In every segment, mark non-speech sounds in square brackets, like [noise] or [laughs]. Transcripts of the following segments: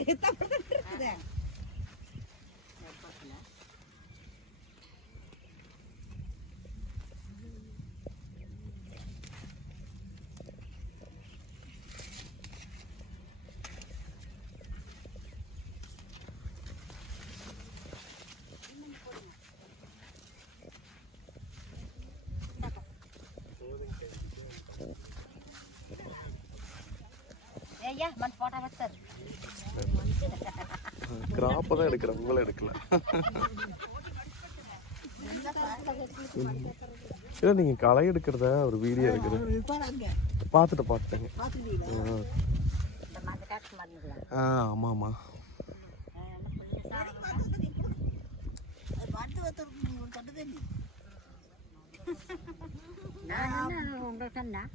[laughs] está கிராப்பை தான் எடுக்கிறேன் உங்களை எடுக்கல. இல்லை நீங்கள் களை எடுக்கிறத ஒரு வீடியோ எடுக்கிறது பார்த்துட்டு பார்த்துட்டேங்க. ஆ ஆமாம் ஆமாம் நான்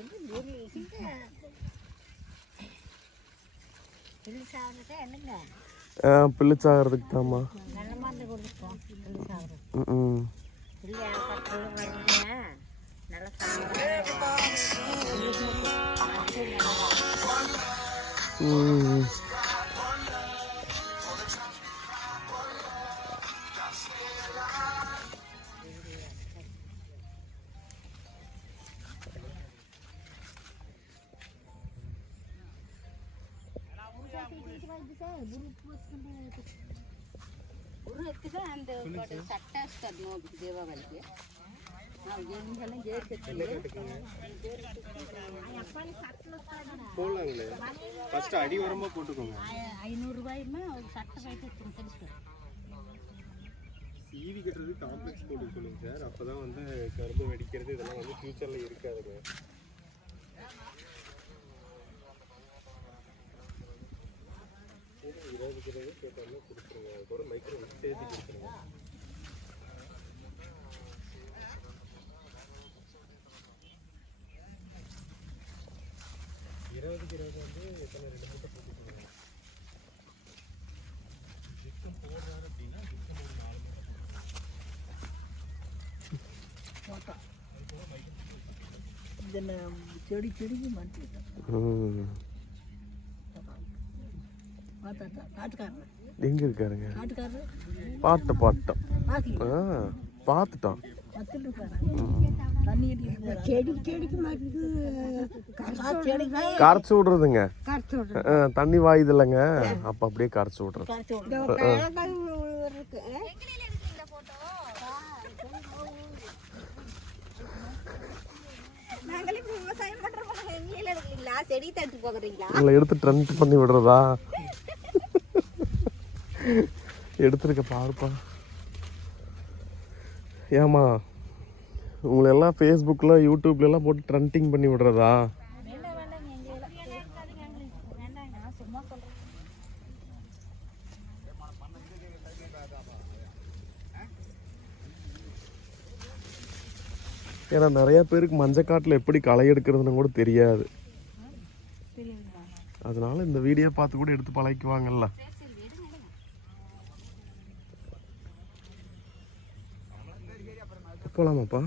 என்ன பிள்ளைச்சாகிறதுக்கு தாம்மா. ம் ம். ಗುರುಹತ್ತಿಗೆ ಅಂದ ಸಟ್ಟ ಅಷ್ಟದು ನೋಡಿದ್ದು ದೇವಾಲಯಕ್ಕೆ ನಾವು ಹೆಂಗೆಲ್ಲ ஜேர்க்கி அடி வரமா போட்டுக்கோங்க. ஐநூறு ரூபாயுமே அவங்க சட்டை போயிட்டு தெரிஞ்சுக்கோங்க டிவி கட்டுறது காம்ப்ளெக்ஸ் போட்டு சொல்லுங்க சார். அப்போ தான் வந்து கரும்பு வெடிக்கிறது இதெல்லாம் வந்து ஃப்யூச்சரில் இருக்காதுங்க. கீரைக்கு வந்து எத்தனை ரெண்டு மூட்டை போட்டுக்கோங்க விற்கம் போடுறாரு அப்படின்னா விற்கம் ஒரு நாலு மூட்டை செடி செடிக்கு மாட்டிட்டேன் எங்க இருக்காருங்க? பாட்ட பாட்டோம் பார்த்துட்டோம் கரைச்சி விடுறதுங்க. தண்ணி வாயுது இல்லைங்க அப்ப அப்படியே கரைச்சி விடுறது. எடுத்து ட்ரெண்ட் பண்ணி விடுறதா? எடுத்துருக்க பாருப்பா. ஏமா உங்களை எல்லாம் ஃபேஸ்புக்கில் யூடியூப்ல எல்லாம் போட்டு ட்ரெண்டிங் பண்ணி விடுறதா? ஏன்னா நிறைய பேருக்கு மஞ்சக்காட்டில் எப்படி களை எடுக்கிறதுன்னு கூட தெரியாது. அதனால இந்த வீடியோ பார்த்து கூட எடுத்து பழகிக்குவாங்கல்ல. போகலாமாப்பா